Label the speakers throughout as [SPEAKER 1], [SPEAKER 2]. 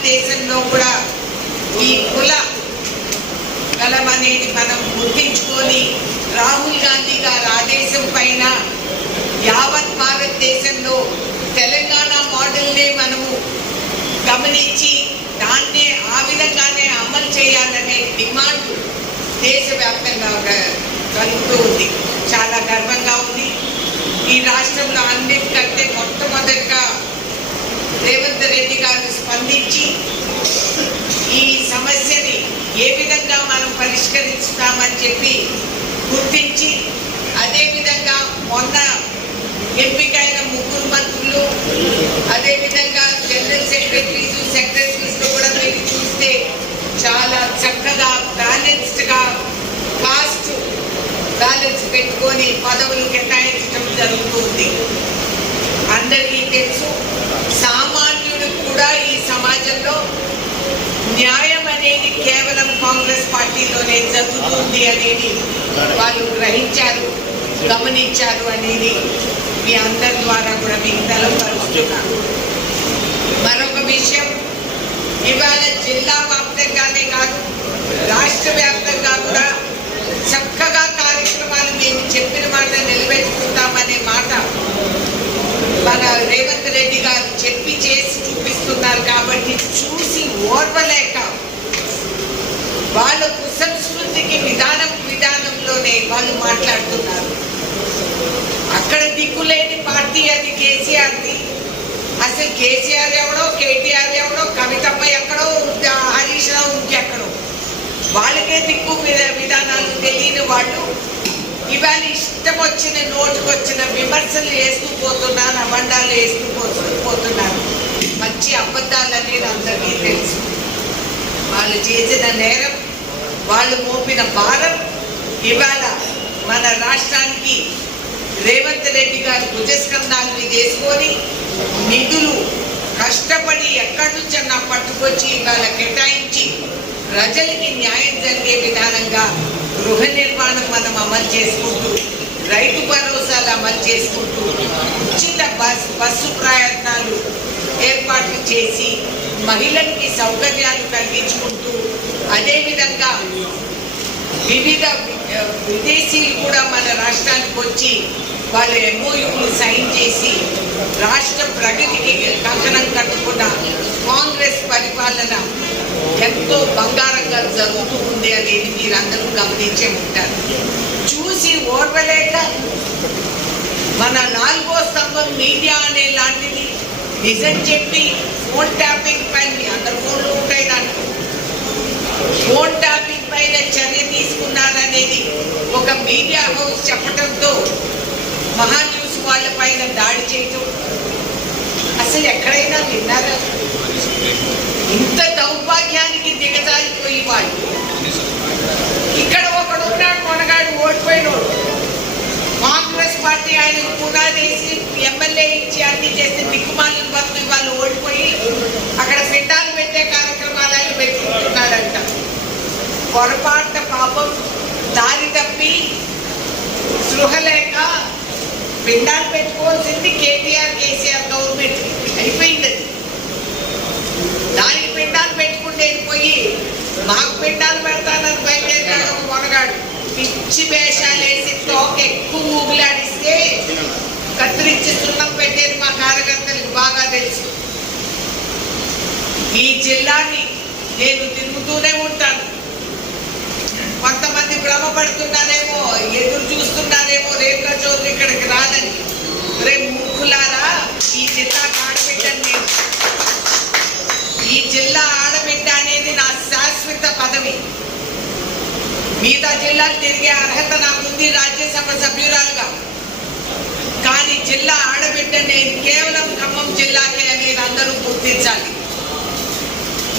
[SPEAKER 1] భారతదేశంలో కూడా ఈ కుల బలం అనేది మనం గుర్తించుకొని రాహుల్ గాంధీ గారి ఆదేశం పైన యావత్ భారతదేశంలో తెలంగాణ మోడల్నే మనము గమనించి దాన్నే ఆ విధంగానే అమలు చేయాలనే డిమాండ్ దేశవ్యాప్తంగా కలుగుతూ ఉంది. చాలా గర్వంగా ఉంది. ఈ రాష్ట్రంలో అన్నిటికంటే మొట్టమొదటిగా రేవంత్ రెడ్డి గారు స్పందించి ఈ సమస్యని ఏ విధంగా మనం పరిష్కరిస్తామని చెప్పి గుర్తించి అదేవిధంగా మొన్న ఎంపికైన ముగ్గురు మంత్రులు అదేవిధంగా జనరల్ సెక్రటరీస్ సెక్రటరీస్ కూడా మీరు చూస్తే చాలా చక్కగా బ్యాలెన్స్డ్గా కాస్ట్ బ్యాలెన్స్ పెట్టుకొని పదవులు కేటాయించడం జరుగుతుంది అందరికీ తెలుసు. సామాన్యుడు కూడా ఈ సమాజంలో న్యాయం అనేది కేవలం కాంగ్రెస్ పార్టీలోనే జరుగుతుంది అనేది వాళ్ళు గ్రహించారు గమనించారు అనేది మీ అందరి ద్వారా కూడా మీకు తెలపరుస్తున్నాను మరొక విషయం ఇవాళ జిల్లా వ్యాప్తంగానే కాదు రాష్ట్ర వ్యాప్తంగా కూడా చక్కగా కార్యక్రమాలు మేము చెప్పిన మాట నిలబెట్టుకుంటామనే మాట మన రేవంత్ రెడ్డి గారు చెప్పి చేసి చూపిస్తున్నారు కాబట్టి చూసి ఓర్వలేక వాళ్ళ కుసంస్కృతికి విధానం విధానంలోనే వాళ్ళు మాట్లాడుతున్నారు. అక్కడ దిక్కులేని పార్టీ అది కేసీఆర్ది అసలు కేసీఆర్ ఎవడో కేటీఆర్ ఎవడో కవితమ్మ ఎక్కడో హరీష్ రావు ఇంకెక్కడో వాళ్ళకే దిక్కు విధానాలు తెలియని వాళ్ళు. ఇవాళ ఇష్టం వచ్చిన నోటుకు వచ్చిన విమర్శలు వేస్తూ పోతున్నారు అబండాలు వేస్తూ పోతూ- పోతున్నారు మంచి అబద్ధాలు అనేది అందరికీ తెలుసు. వాళ్ళు చేసిన నేరం వాళ్ళు మోపిన భారం ఇవాళ మన రాష్ట్రానికి రేవంత్ రెడ్డి గారు భుజస్కంధాన్ని చేసుకొని నిధులు కష్టపడి ఎక్కడి నుంచన్నా పట్టుకొచ్చి ఇవాళ కేటాయించి ప్రజలకి న్యాయం జరిగే విధానంగా గృహ నిర్మాణం మనం అమలు చేసుకుంటూ రైతు భరోసాలు అమలు చేసుకుంటూ ఉచిత బస్ బస్సు ప్రయత్నాలు ఏర్పాట్లు చేసి మహిళలకి సౌకర్యాలు కలిగించుకుంటూ అదేవిధంగా వివిధ విదేశీయులు కూడా మన రాష్ట్రానికి వచ్చి వాళ్ళ ఎంఓయూలు సైన్ చేసి రాష్ట్ర ప్రగతికి కంకణం కట్టుకున్న కాంగ్రెస్ పరిపాలన ఎంతో బంగారంగా జరుగుతూ ఉంది అనేది మీరందరూ గమనించే ఉంటారు. చూసి ఓర్వలేక మన నాలుగో స్తంభం మీడియా అనే లాంటిది నిజం చెప్పి ఫోన్ ట్యాపింగ్ పైన మీ అందరు ఫోన్లు ఉంటాయి దాంట్లో ఫోన్ ట్యాపింగ్ పైన చర్య తీసుకున్నారనేది ఒక మీడియా హౌస్ చెప్పడంతో మహా న్యూస్ వాళ్ళ పైన దాడి చేయటం. అసలు ఎక్కడైనా విన్నారా? ఇంత దౌర్భాగ్యానికి దిగజారిపోయి వాళ్ళు ఇక్కడ ఒకడు ఉన్నాడు కొనగాడు ఓడిపోయినోడు కాంగ్రెస్ పార్టీ ఆయనకు పునాదేసి ఎమ్మెల్యే ఇచ్చి అన్ని చేస్తే దిక్కుమాలిన బతుకు వాళ్ళు ఓడిపోయి అక్కడ పిండాలు పెట్టే కార్యక్రమాలు ఆయన పెట్టుకుంటున్నాడంట పొరపాటున పాపం దారి తప్పి స్పృహ లేక పిండాలు పెట్టుకోవాల్సింది కేటీఆర్ కేసీఆర్ గవర్నమెంట్ అయిపోయింది. అది దానికి పిండాలు పెట్టుకుంటే పోయి మాకు పిండాలు పెడతానని బయలుదేరాడు ఒక మొనగాడు. పిచ్చి వేషాలు వేసి తోక ఎక్కువ ఊగులాడిస్తే కత్తిరించి సున్నం పెట్టేది మా కార్యకర్తలకు బాగా తెలుసు. ఈ జిల్లాని నేను తిరుగుతూనే ఉంటాను. కొంతమంది భ్రమపడుతున్నారేమో ఎదురు చూస్తున్నానేమో రేఖా చౌదరి ఇక్కడికి రాదని. రే ముక్కులారా ఈ జిల్లా ఆడబిడ్డని నేను. ఈ జిల్లా ఆడబిడ్డ అనేది నా శాశ్వత పదవి. మిగతా జిల్లాలు తిరిగే అర్హత నాకుంది రాజ్యసభ సభ్యురాలుగా. కానీ జిల్లా ఆడబిడ్డ నేను కేవలం ఖమ్మం జిల్లాకే అనేది అందరూ గుర్తించాలి.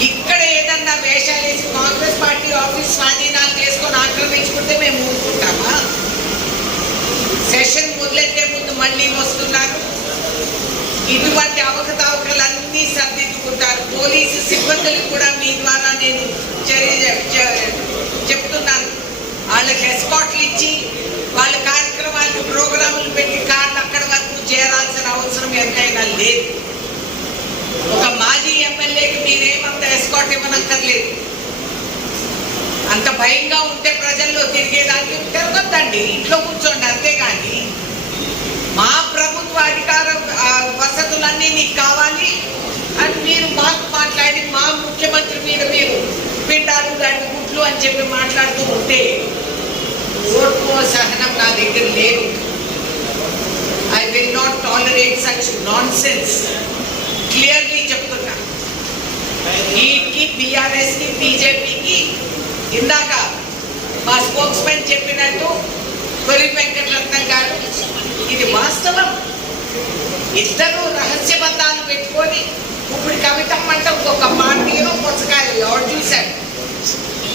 [SPEAKER 1] ఇక్కడ ఏదన్నా వేషాలు వేసి కాంగ్రెస్ పార్టీ ఆఫీస్ స్వాధీనాలు చేసుకొని ఆక్రమించుకుంటే మేము ఊరుకుంటామా? సెషన్ మొదలెట్టే ముందు మళ్ళీ వస్తున్నారు. ఇటువంటి అవకతవకలన్నీ సర్దిద్దుకుంటారు. పోలీసు సిబ్బందులకు కూడా మీ ద్వారా నేను చర్య చెప్తున్నాను. వాళ్ళకి ఎస్కాట్లు ఇచ్చి వాళ్ళ కార్యక్రమాలకు ప్రోగ్రాములు పెట్టి కార్లు అక్కడ వరకు చేరాల్సిన అవసరం ఎంతైనా లేదు. ఒక మాజీ ఎమ్మెల్యేకి మీరేం ఇవ్వనక్కర్లేదు. అంత భయంగా ఉంటే ప్రజల్లో తిరిగేదానికి తిరగొద్దండి. ఇంట్లో కూర్చోండి అంతేగాని మా ప్రభుత్వ అధికార వసతులన్నీ నీకు కావాలి అని మీరు మాకు మాట్లాడి మా ముఖ్యమంత్రి మీద మీరు పిండాలు దాని గుట్లు అని చెప్పి మాట్లాడుతూ ఉంటే ఓర్పు సహనం నా దగ్గర లేదు. I will not tolerate such nonsense clear ఈకి బీఆర్ఎస్కి బీజేపీకి ఇందాక మా స్పోక్స్ మెన్ చెప్పినట్టు కొరి వెంకటరత్నం గారు ఇది వాస్తవం. ఇద్దరు రహస్యబద్ధాలు పెట్టుకొని ఇప్పుడు కవితమ్మ అంటే ఒక్కొక్క పార్టీలో పుచ్చకాయలు ఎవరు చూశారు?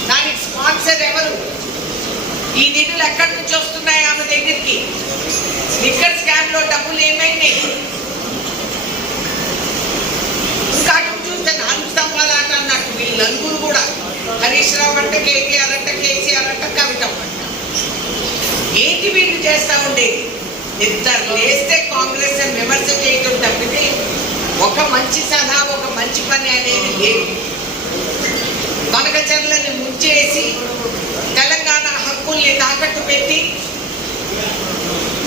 [SPEAKER 1] దానికి స్పాన్సర్ ఎవరు? ఈ నిధులు ఎక్కడి నుంచి వస్తున్నాయి ఆమె దగ్గరికి లిక్కర్ స్కామ్లో డబ్బులు ఏమైనాయి ఇంకా అటు చూస్తే నాలుగు స్తంభాల ఆట అన్నట్టు వీళ్ళు నలుగురు కూడా హరీష్ రావు అంటే కేటీఆర్ అంటే కేసీఆర్ అంటే కవితమ్మ అంట ఏంటి ఉండేది ఇద్దరు లేస్తే కాంగ్రెస్ విమర్శ చేయడం తప్పితే ఒక మంచి సలహా ఒక మంచి పని అనేది లేదు. కనకచర్లని ముంచేసి తెలంగాణ హక్కుల్ని తాకట్టు పెట్టి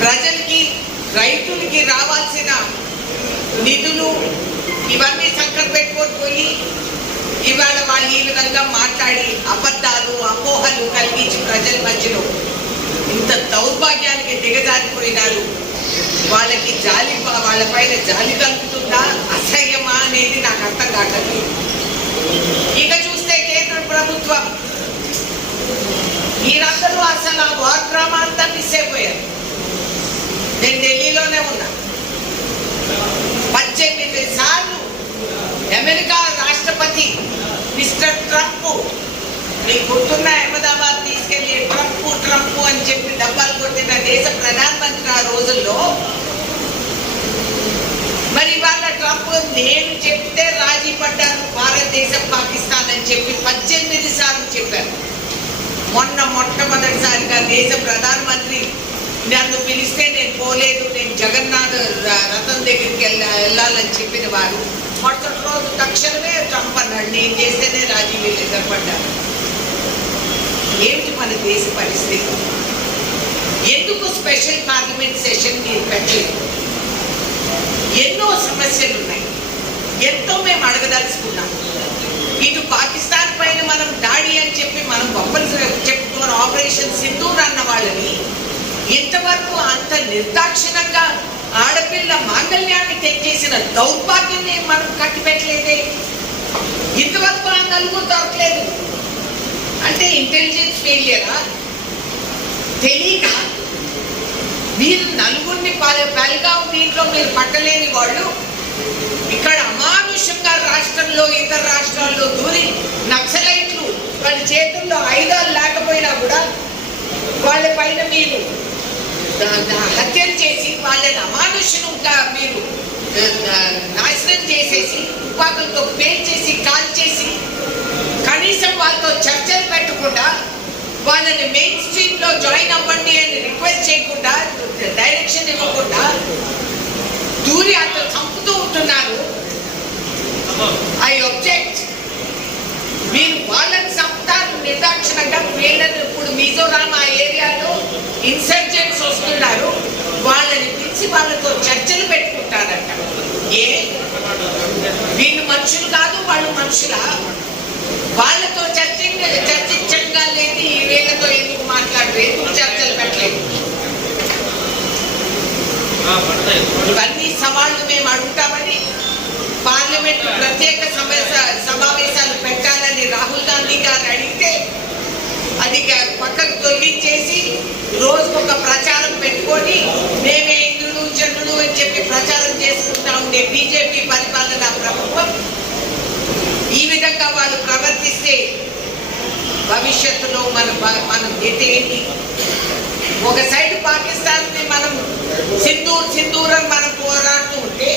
[SPEAKER 1] ప్రజలకి రైతులకి రావాల్సిన నిధులు ఇవన్నీ సంకర పెట్టుకొని పోయి ఇవాళ వాళ్ళు ఈ విధంగా మాట్లాడి అబద్ధాలు అపోహలు కలిగించి ప్రజల మధ్యలో ఇంత దౌర్భాగ్యానికి దిగజారిపోయినారు. వాళ్ళకి జాలి వాళ్ళ పైన జాలి కలుగుతుందా అసహ్యమా అనేది నాకు అర్థం కావట్లేదు ఇక చూస్తే కేంద్ర ప్రభుత్వం. మీరందరూ అసలు ఆ వార్ డ్రామా అంతా మిస్ అయిపోయారు నేను ఢిల్లీలోనే ఉన్నా. పద్దెనిమిది సార్లు అమెరికా రాష్ట్రపతి మిస్టర్ ట్రంప్ మీకు గుర్తున్న అహ్మదాబాద్ ట్రంప్ అని చెప్పి డబ్బాలు కొట్టిన దేశ ప్రధానమంత్రి ఆ రోజుల్లో. మరి వాళ్ళ ట్రంప్ నేను చెప్తే రాజీ పడ్డారు భారతదేశం పాకిస్తాన్ అని చెప్పి పద్దెనిమిది సార్లు చెప్పారు. మొన్న మొట్టమొదటిసారిగా దేశ ప్రధానమంత్రి నన్ను పిలిస్తే నేను పోలేదు నేను జగన్నాథ్ రథం దగ్గరికి వెళ్ళ వెళ్ళాలని చెప్పిన వారు. మొట్టటి రోజు తక్షణమే ట్రంప్ అన్నాడు నేను చేస్తేనే రాజీ వీళ్ళు ఎదురుపడ్డారు ఏమిటి మన దేశ పరిస్థితి? ఎందుకు స్పెషల్ పార్లమెంట్ సెషన్ మీరు పెట్టలేదు? ఎన్నో సమస్యలు ఉన్నాయి ఎంతో మేము అడగదలుచుకున్నాం. ఇటు పాకిస్తాన్ పైన మనం దాడి అని చెప్పి మనం గొప్పలు చెప్పుకున్న ఆపరేషన్ సింధూర్ అన్న వాళ్ళని. ఇంతవరకు అంత నిర్దాక్షిణంగా ఆడపిల్ల మాంగళ్యాన్ని తెచ్చేసిన దౌర్భాగ్యాన్ని మనం కట్టిపెట్టలేదే. ఇంతవరకు ఆ నలుగురు దొరకలేదు. అంటే ఇంటెలిజెన్స్ ఫెయిలియరా తెలియక మీరు నలుగురిని పలు- దీంట్లో మీరు పట్టలేని వాళ్ళు ఇక్కడ అమానుష్యంగా రాష్ట్రంలో ఇతర రాష్ట్రాల్లో దూరి నక్సలైట్లు వాళ్ళ చేతుల్లో ఆయుధాలు లేకపోయినా కూడా వాళ్ళ పైన మీరు హత్యలు చేసి వాళ్ళని అమానుష్యంగా మీరు ఆ, చేసేసి నాశనం చేసేసి చేసి పేల్చేసి కాల్చేసి కనీసం వాళ్ళతో చర్చలు పెట్టకుండా వాళ్ళని మెయిన్ స్ట్రీమ్లో జాయిన్ అవ్వండి అని రిక్వెస్ట్ చేయకుండా డైరెక్షన్ ఇవ్వకుండా దూరి అతను చంపుతూ ఉంటున్నారు. ఐ ఒబ్జెక్ట్ మీరు వాళ్ళని చంపుతారు నిర్దాక్షిణంగా. వీళ్ళని ఇప్పుడు మిజోరాం ఆ ఏరియాలో ఇన్సర్జెంట్స్ వస్తున్నారు. వాళ్ళని పిలిచి వాళ్ళతో చర్చలు పెట్టుకుంటారంట. ఏ? వీళ్ళు మనుషులు కాదు వాళ్ళు మనుషులా? వాళ్ళతో చర్చ చర్చించంగా లేదు ఈ వీళ్ళతో ఎందుకు మాట్లాడరు? ఎందుకు చర్చలు పెట్టలేదు ఇవన్నీ సవాళ్ళు మేము అడుగుతామని పార్లమెంట్ ప్రత్యేక సమావేశ- సమావేశాలు పెట్టాలని రాహుల్ గాంధీ గారు అడిగితే అది పక్కకు తొలగించేసి రోజుకొక ప్రచారం పెట్టుకొని మేమే ఇంద్రుడు చంద్రుడు అని చెప్పి ప్రచారం చేసుకుంటా ఉండే బీజేపీ పరిపాలన ప్రభుత్వం ఈ విధంగా వాళ్ళు ప్రవర్తిస్తే భవిష్యత్తులో మన మనం గతి ఏంటి? ఒక సైడ్ పాకిస్తాన్ని మనం సింధూర్ సింధూర్ అని మనం పోరాడుతూ ఉంటే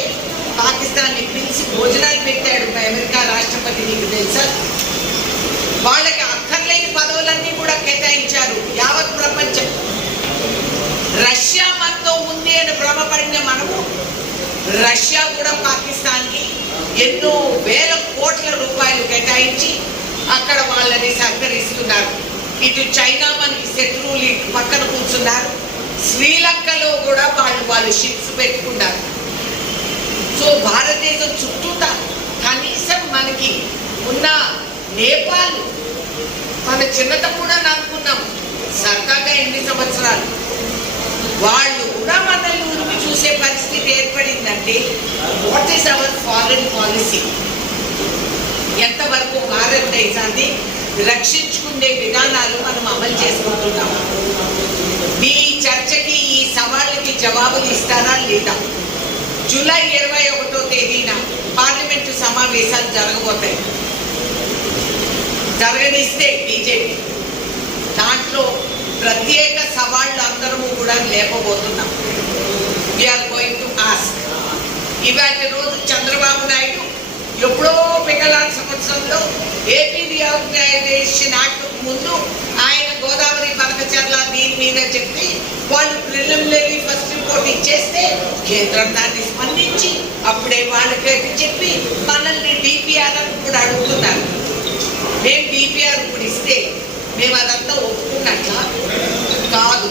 [SPEAKER 1] పాకిస్తాన్ని పిలిచి భోజనాలు పెట్టాడు అమెరికా రాష్ట్రపతి నీకు తెలుసా? వాళ్ళకి అక్కర్లేని పదవులన్నీ కూడా కేటాయించారు. యావత్ ప్రపంచం. రష్యా మనతో ఉంది అని భ్రమపడిన మనము రష్యా కూడా పాకిస్తాన్కి ఎన్నో వేల కోట్ల రూపాయలు కేటాయించి అక్కడ వాళ్ళని సహకరిస్తున్నారు ఇటు చైనా మనకి శత్రువులు పక్కన కూర్చున్నారు. శ్రీలంకలో కూడా వాళ్ళు వాళ్ళు షిప్స్ పెట్టుకున్నారు సో భారతదేశం చుట్టూత కనీసం మనకి ఉన్న నేపాల్ మన చిన్నతప్పుడు అని అనుకున్నాం. సరదాగా ఎన్ని సంవత్సరాలు. వాళ్ళు కూడా మనల్ని ఉరిమి చూసే పరిస్థితి ఏర్పడిందంటే what is our foreign policy ఎంతవరకు భారతదేశాన్ని రక్షించుకునే విధానాలు మనం అమలు చేసుకుంటున్నాం మీ చర్చకి ఈ సవాళ్ళకి జవాబులు ఇస్తారా లేదా? జూలై ఇరవై ఒకటో తేదీన పార్లమెంటు సమావేశాలు జరగబోతాయి. జరగనిస్తే బీజేపీ. దాంట్లో ప్రత్యేక సవాళ్ళు అందరము కూడా లేపబోతున్నాం. We are going to ask ఇవాటి రోజు చంద్రబాబు నాయుడు ఎప్పుడో పిగలాంటి సంవత్సరంలో ఏపీ రీఆర్గనైజేషన్ యాక్ట్ ముందు ఆయన గోదావరి పథకచర్ల దీని మీద చెప్పి వాళ్ళు ప్రిలిమినరీ ఫస్ట్ రిపోర్ట్ ఇచ్చేస్తే కేంద్రం దాన్ని స్పందించి అప్పుడే వాళ్ళకి చెప్పి మనల్ని డిపిఆర్ అని కూడా అడుగుతున్నారు. మేము డిపిఆర్ ఇప్పుడు ఇస్తే మేము అదంతా ఒప్పుకున్నట్ల? కాదు.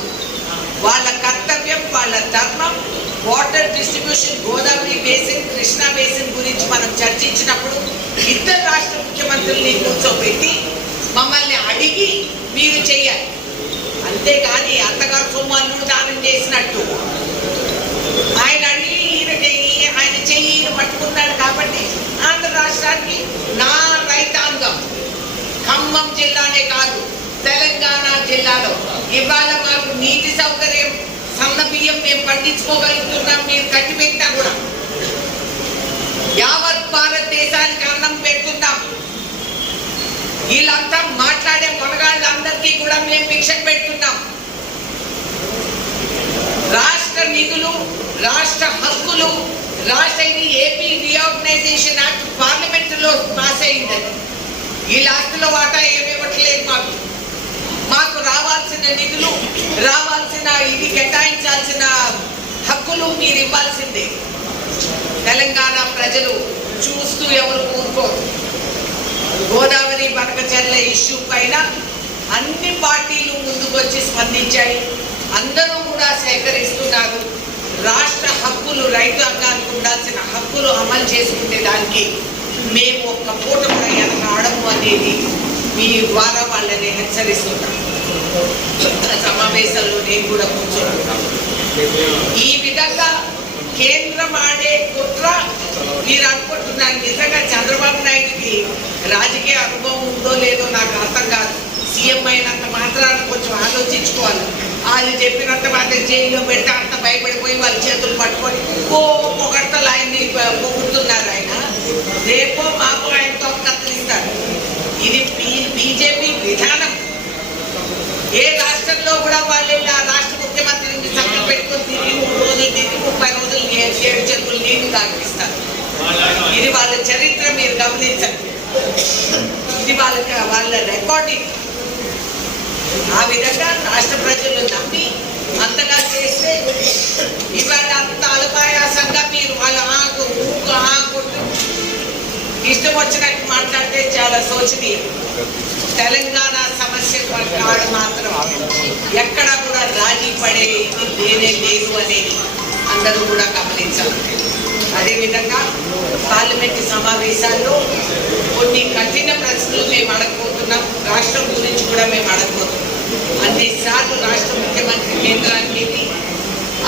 [SPEAKER 1] వాళ్ళ కర్తవ్యం వాళ్ళ ధర్మం water distribution Godavari basin Krishna basin గురించి మనం చర్చించినప్పుడు ఇద్దరు రాష్ట్ర ముఖ్యమంత్రుల్ని కూర్చోబెట్టి మమ్మల్ని అడిగి మీరు చెయ్యాలి. అంతేకాని అత్తగారు సొమ్ము దానం చేసినట్టు. ఆయన అడిగి ఈయన చెయ్యి ఆయన చెయ్యి ఈయన పట్టుకున్నాడు కాబట్టి ఆంధ్ర రాష్ట్రానికి నా రైతాంగం ఖమ్మం జిల్లానే కాదు తెలంగాణ జిల్లాలో ఇవాళ మాకు నీటి సౌకర్యం సన్న బియ్యం మేము పండించుకోగలుగుతున్నాం మీరు కట్టి పెట్టినా కూడా. యావత్ భారతదేశానికి అన్నం పెడుతున్నాం వీళ్ళంతా మాట్లాడే మొనగాళ్ళందరికీ కూడా మేము భిక్ష పెడుతున్నాం. రాష్ట్ర నిధులు రాష్ట్ర హక్కులు రాష్ట్ర ఏపీ రీఆర్గనైజేషన్ యాక్ట్ పార్లమెంట్లో పాస్ అయిందని వీళ్ళ ఆస్తుల వాటా ఏమి ఇవ్వట్లేదు మాకు. మాకు రావాల్సిన నిధులు రావాల్సిన ఇది కేటాయించాల్సిన హక్కులు మీరు ఇవ్వాల్సిందే. తెలంగాణ ప్రజలు చూస్తూ ఎవరు ఊరుకోరు. గోదావరి బనకచర్ల ఇష్యూ పైన అన్ని పార్టీలు ముందుకొచ్చి స్పందించాయి. అందరూ కూడా సేకరిస్తున్నారు. రాష్ట్ర హక్కులు రైతాంగానికి ఉండాల్సిన హక్కులు అమలు చేసుకునే దానికి మేము ఒక్క పూట కూడా రావడం అనేది మీ ద్వారా వాళ్ళని హెచ్చరిస్తున్నాం. సమావేశంలో నేను కూడా కూర్చోనున్నాను ఈ విధంగా కేంద్రం ఆడే కుట్ర మీరు అనుకుంటున్నారు. నిజంగా చంద్రబాబు నాయుడుకి రాజకీయ అనుభవం ఉందో లేదో నాకు అర్థం కాదు. సీఎం అయినంత మాత్రాన కొంచెం ఆలోచించుకోవాలి. వాళ్ళు చెప్పినంత మాత్రం జైల్లో పెట్టి అంత భయపడిపోయి వాళ్ళ చేతులు పట్టుకొని ఓ పొగట్టలు ఆయన్ని పొగుడుతున్నారు ఆయన. రేపో మాపు ఆయనతో ఇస్తారు. ఇది బీజేపీ విధానం ఏ రాష్ట్రంలో కూడా వాళ్ళు వెళ్ళి ఆ రాష్ట్ర ముఖ్యమంత్రిని సంఘం పెట్టుకొని తిరిగి మూడు రోజులు తిరిగి ముప్పై రోజులు నే- ఏడు చెరువులు నీళ్ళు దాటిస్తారు ఇది వాళ్ళ చరిత్ర మీరు గమనించండి ఇది వాళ్ళ వాళ్ళ రికార్డింగ్ ఆ విధంగా రాష్ట్ర ప్రజలు నమ్మి అంతగా చేస్తే ఇవాళ అంత అల్పాయాసంగా మీరు వాళ్ళ ఆకు ఊకు ఆకుంటూ ఇష్టం వచ్చినట్టు మాట్లాడితే చాలా శోచనీయం తెలంగాణ సమస్య కాడు మాత్రం ఎక్కడ కూడా రాజీ పడే నేనే లేదు అనేది అందరూ కూడా గమనించాలి. అదేవిధంగా పార్లమెంటు సమావేశాల్లో కొన్ని కఠిన ప్రశ్నలు మేము అడగబోతున్నాం. రాష్ట్రం గురించి కూడా మేము అడగబోతున్నాం. అన్నిసార్లు రాష్ట్ర ముఖ్యమంత్రి కేంద్రానికి వెళ్ళి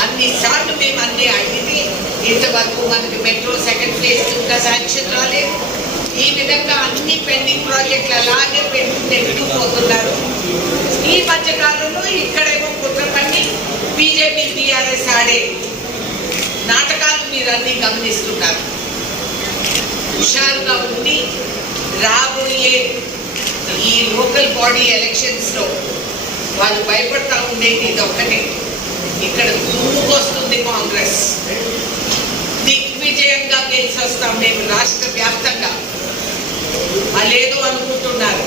[SPEAKER 1] అన్నిసార్లు మేము అన్ని అడిగితే ఇంతవరకు మనకి మెట్రో సెకండ్ ఫేజ్ ఇంకా శాంక్షన్ రాలేదు. ఈ విధంగా అన్ని పెండింగ్ ప్రాజెక్టులు అలాగే పెండింగ్ పోతున్నారు. ఈ మధ్య కాలంలో ఇక్కడేమో కుట్రపల్లి బీజేపీ బీఆర్ఎస్ ఆడే నాటకాలు మీరు అన్ని గమనిస్తున్నారు. హుషారుగా ఉండి రాబోయే ఈ లోకల్ బాడీ ఎలక్షన్స్లో వాళ్ళు భయపడతా ఉండేది ఇది ఒక్కటే ఇక్కడ వస్తుంది కాంగ్రెస్? దిగ్విజయంగా గెలిచి వస్తాం మేము రాష్ట్ర వ్యాప్తంగా. లేదు అనుకుంటున్నారు.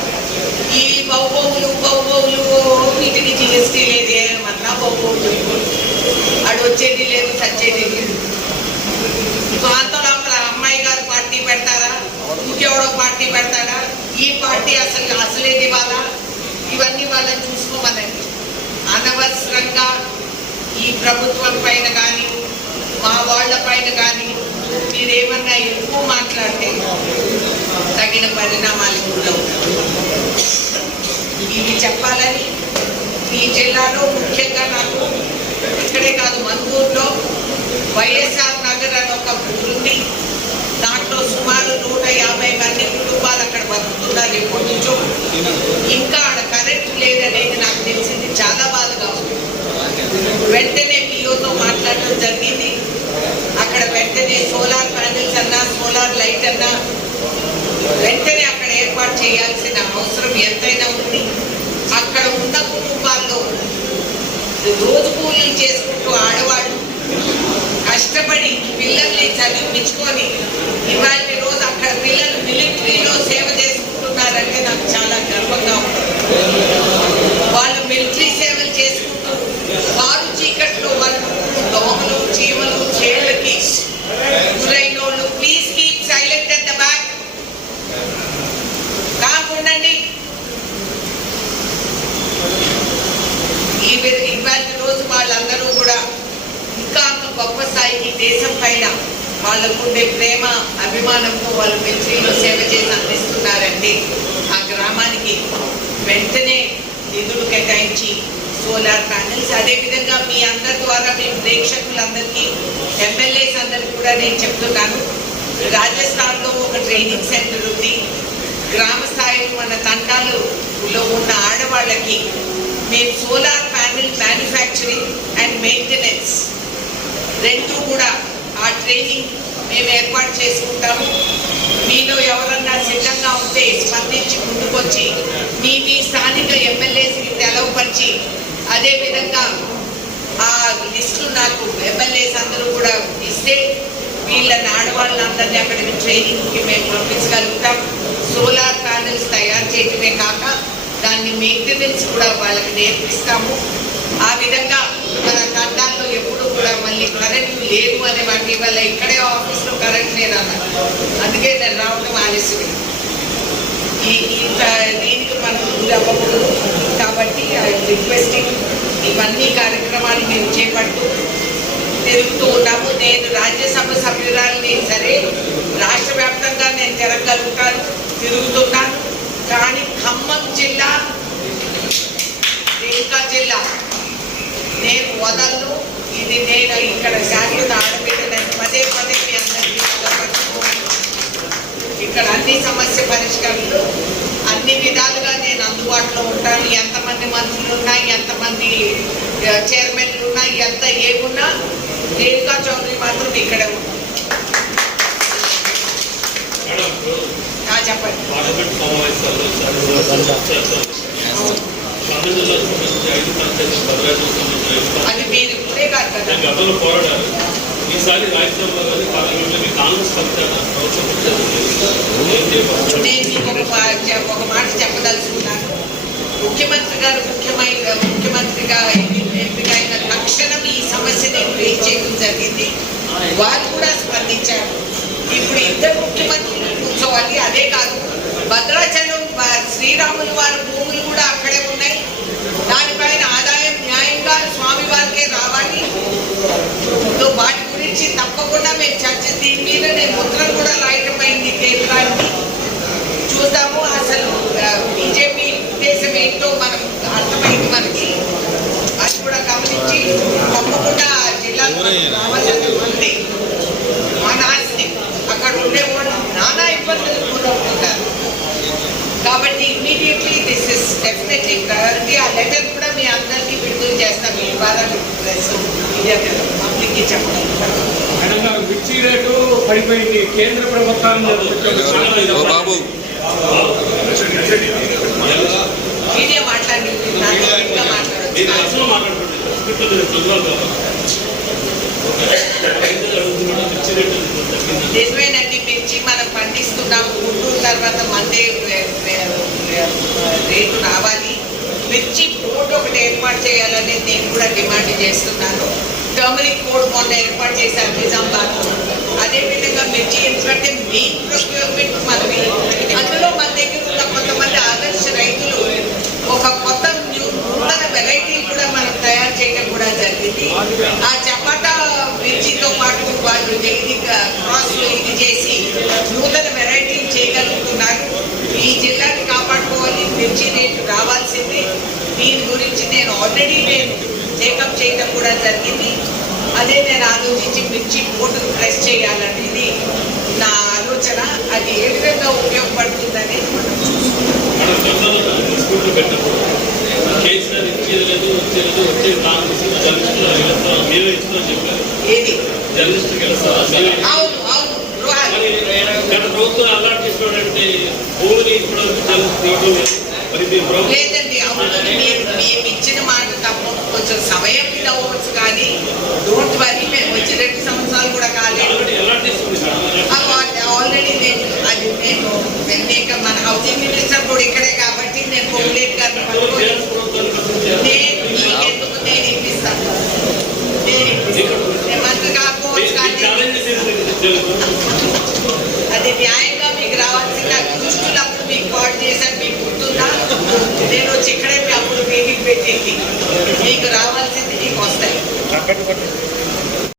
[SPEAKER 1] ఈ బహుబహులు బహుబహులు వీటికి జిఎస్టీ లేదు ఏమన్నా బహుబహులు అటు వచ్చేది లేదు సచ్చేది లేదు. సో అమ్మాయి గారు పార్టీ పెడతారా? ఇంకెవడో పార్టీ పెడతాడా? ఈ పార్టీ అసలు అసలేది వాళ్ళ ఇవన్నీ వాళ్ళని చూసుకోమనండి. అనవసరంగా ఈ ప్రభుత్వం పైన కానీ మా వాళ్ళ పైన కానీ మీరేమన్నా ఎక్కువ మాట్లాడితే తగిన పరిణామాలు కూడా ఇవి చెప్పాలని ఈ జిల్లాలో ముఖ్యంగా నాకు ఇక్కడే కాదు మనుగూరులో వైఎస్ఆర్ నగర్ అని ఒక ఊరుంది దాంట్లో సుమారు నూట యాభై మంది కుటుంబాలు అక్కడ బతుకుతున్నారు ఎప్పటి నుంచో ఇంకా ఆడ కరెంట్ లేదనేది నాకు తెలిసింది చాలా బాధగా ఉంది వెంటనే పిఓతో మాట్లాడడం జరిగింది అక్కడ వెంటనే సోలార్ ప్యానెల్స్ అన్నా సోలార్ లైట్ అన్నా వెంటనే అక్కడ ఏర్పాటు చేయాల్సిన అవసరం ఎంతైనా ఉంది అక్కడ ఉన్న కుటుంబాల్లో రోజు కూలీలు చేసుకుంటూ ఆడవాళ్ళు కష్టపడి పిల్లల్ని చదివించుకొని ఇవాళ రోజు అక్కడ పిల్లలు మిలిటరీలో సేవ చేసుకుంటున్నారంటే నాకు చాలా గర్వంగా ఉంది వాళ్ళు మిలిటరీ సేవలు చేసుకుంటూ వారు చీకట్లో వాళ్ళు దోమలు చీమలు చేళ్ళకి గురైన వాళ్ళు please keep silent at the back కాకుండండి ఈ వి- ఇవాళ రోజు వాళ్ళందరూ కూడా ఇంకా అంత గొప్ప స్థాయికి దేశం పైన వాళ్ళకుండే ప్రేమ అభిమానంతో వాళ్ళు మిలిటరీలో సేవ చేసి అందిస్తున్నారంటే ఆ గ్రామానికి వెంటనే నిధులు కేటాయించి సోలార్ ప్యానెల్స్ అదేవిధంగా మీ అందరి ద్వారా మీ ప్రేక్షకులందరికీ ఎమ్మెల్యేస్ అందరికి కూడా నేను చెప్తున్నాను రాజస్థాన్లో ఒక ట్రైనింగ్ సెంటర్ ఉంది. గ్రామ స్థాయిలో మన తండాలులో ఉన్న ఆడవాళ్ళకి మేము solar panel manufacturing and maintenance రెండు కూడా ఆ ట్రైనింగ్ మేము ఏర్పాటు చేసుకుంటాము. మీలో ఎవరన్నా సిద్ధంగా ఉంటే స్పందించి ముందుకొచ్చి మీ మీ స్థానిక ఎమ్మెల్యేస్కి తెలవపరిచి అదేవిధంగా ఆ లిస్టు నాకు ఎమ్మెల్యేస్ అందరూ కూడా ఇస్తే వీళ్ళని ఆడవాళ్ళందరినీ అక్కడికి ట్రైనింగ్కి మేము పంపించగలుగుతాం. సోలార్ ప్యానెల్స్ తయారు చేయటమే కాక దాన్ని మెయింటెనెన్స్ కూడా వాళ్ళకి నేర్పిస్తాము. ఆ విధంగా మన కట్టాల్లో ఎప్పుడు కూడా మళ్ళీ కరెంట్ లేదు అనే వాటి వల్ల ఇక్కడే ఆఫీస్లో కరెంట్ లేదన్నారు అందుకే నేను రావడం ఆలస్యం ఈ ఇంత దీనికి మనం అవ్వకూడదు. కాబట్టి ఐ రిక్వెస్టింగ్ ఇవన్నీ కార్యక్రమాలు మేము చేపడుతూ తిరుగుతూ ఉన్నాము. నేను రాజ్యసభ సభ్యురాలని సరే రాష్ట్ర వ్యాప్తంగా నేను తిరగలుగుతాను తిరుగుతున్నాను. కానీ ఖమ్మం జిల్లా ఇంకా జిల్లా నేను వదలను. ఇది నేను ఇక్కడ శాశ్వత ఆడబిడ్డలను పదే పదే మీ అందరికీ ఇక్కడ అన్ని సమస్య పరిష్కారాలు అన్ని విధాలుగా నేను అందుబాటులో ఉంటాను. ఎంతమంది మంత్రులు ఉన్నాయి ఎంతమంది చైర్మన్లు ఉన్నాయి ఎంత ఏమున్నా రేణుకా చౌదరి మాత్రం ఇక్కడే చెప్పండి. అది మీరు ఇప్పుడే కాదు కదా.
[SPEAKER 2] గతంలో పోరాడారు ఈసారి రాజ్యసభలో కానీ పార్లమెంట్లో మీ కాంగ్రెస్ పక్షాన ప్రభుత్వం
[SPEAKER 1] నేను మీకు ఒక మాట చెప్పదలుచుకున్నాను. ముఖ్యమంత్రి గారు ముఖ్యమైన ముఖ్యమంత్రిగా ఎన్ని- ఎంపికైన తక్షణం ఈ సమస్యని నేను చేయడం జరిగింది. వారు కూడా స్పందించారు. ఇప్పుడు ఇద్దరు ముఖ్యమంత్రులు కూర్చోవాలి అదే కాదు భద్రాచలం వా- శ్రీరాములు వారి భూములు కూడా అక్కడే ఉన్నాయి దానిపైన ఆదాయం న్యాయంగా స్వామి వారికే రావాలి సో వాటి గురించి తప్పకుండా మేము చర్చ దీని మీద నేను ముద్ర కూడా రాయటం అయింది కేంద్రానికి చూద్దాము అసలు బీజేపీ ఉద్దేశం ఏంటో మనం అర్థమైంది మనకి అది కూడా గమనించి తప్పకుండా ఆ జిల్లాకు రావాలని ఉంది మన ఆస్తి అక్కడ ఉండే వాళ్ళు నానా ఇబ్బందులు గురవుతున్నారు కాబట్టి immediately this is definitely priority ఆ లెటర్ కూడా మీ అందరికీ విడుదల ప్రెస్ పబ్లిక్కి
[SPEAKER 3] మేడం గారు మిర్చి రేటు పడిపోయింది. కేంద్ర ప్రభుత్వం
[SPEAKER 4] బాబు.
[SPEAKER 1] మీడియా మాట్లాడి
[SPEAKER 2] మిర్చి
[SPEAKER 1] నిజమేనండి మనం పండిస్తున్నాం. గుంటూరు తర్వాత మందే రేటు రావాలి. మిర్చి కోడ్ ఒకటి ఏర్పాటు చేయాలని నేను కూడా డిమాండ్ చేస్తున్నాను. టర్మరిక్ కోడ్ మొన్న ఏర్పాటు చేశారు నిజామాబాద్ అదేవిధంగా మిర్చి ఎందుకంటే మెయిన్ ప్రొక్యూర్మెంట్ మనవి అందులో మన దగ్గర ఉన్న కొంతమంది ఆదర్శ రైతులు ఒక కొత్త నూతన వెరైటీ కూడా మనం తయారు చేయడం కూడా జరిగింది. ఆ చపాటా మిర్చితో పాటు వాళ్ళు టెక్నిక్ క్రాస్ ఇది చేసి నూతన వెరైటీ చేయగలుగుతున్నారు. ఈ జిల్లాని కాపాడుకోవాలి మిర్చి రేటు రావాల్సింది. ఏ విధంగా ఉపయోగపడుతుందని మనం
[SPEAKER 2] మన గతంలో స్కూల్లో పెట్టినప్పుడు కేసీఆర్ ఇచ్చేది లేదు వచ్చేది లేదు వచ్చేది కాంగ్రెస్ జర్నలిస్టులు గెలుస్తాం మేమే ఇస్తామని చెప్పారు
[SPEAKER 1] ఏది?
[SPEAKER 2] జర్నలిస్టులు గెలుస్తాం మేమే
[SPEAKER 1] అవును అవును గృహాలు
[SPEAKER 2] మరి గత ప్రభుత్వం అలాంటి చేసినటువంటి భూమిని ఇప్పుడు జర్నలిస్ట్
[SPEAKER 1] లేదండి అవును మేము మేము ఇచ్చిన మాట తప్ప కొంచెం సమయం ఇవ్వచ్చు కానీ డోంట్ వరీ మేము వచ్చి రెండు సంవత్సరాలు కూడా కాలేదు
[SPEAKER 2] ఆల్రెడీ ఎలా చేస్తుంది
[SPEAKER 1] ఆల్రెడీ నేను అది నేను నేను మన హౌసింగ్ మినిస్టర్ కూడా ఇక్కడే కాబట్టి నేను పొంగులేట్ గారిని పట్టుకొని
[SPEAKER 2] టీఆర్ఎస్ ప్రభుత్వాన్ని ప్రశ్నించారు
[SPEAKER 1] నేను మీకెందుకు నేను ఇప్పిస్తాను నేను ఇప్పిస్తాను నేను మంత్రి కాకపోవచ్చు కానీ
[SPEAKER 2] ఛాలెంజ్ చేసి
[SPEAKER 1] అది న్యాయంగా మీకు రావాల్సింది అది దుష్టులప్పుడు మీకు కాల్ చేశాను మీకు గుర్తుందా నేను వచ్చి ఇక్కడే మీ అప్పుడు మీటింగ్ పెట్టేది మీకు రావాల్సింది మీకు వస్తాయి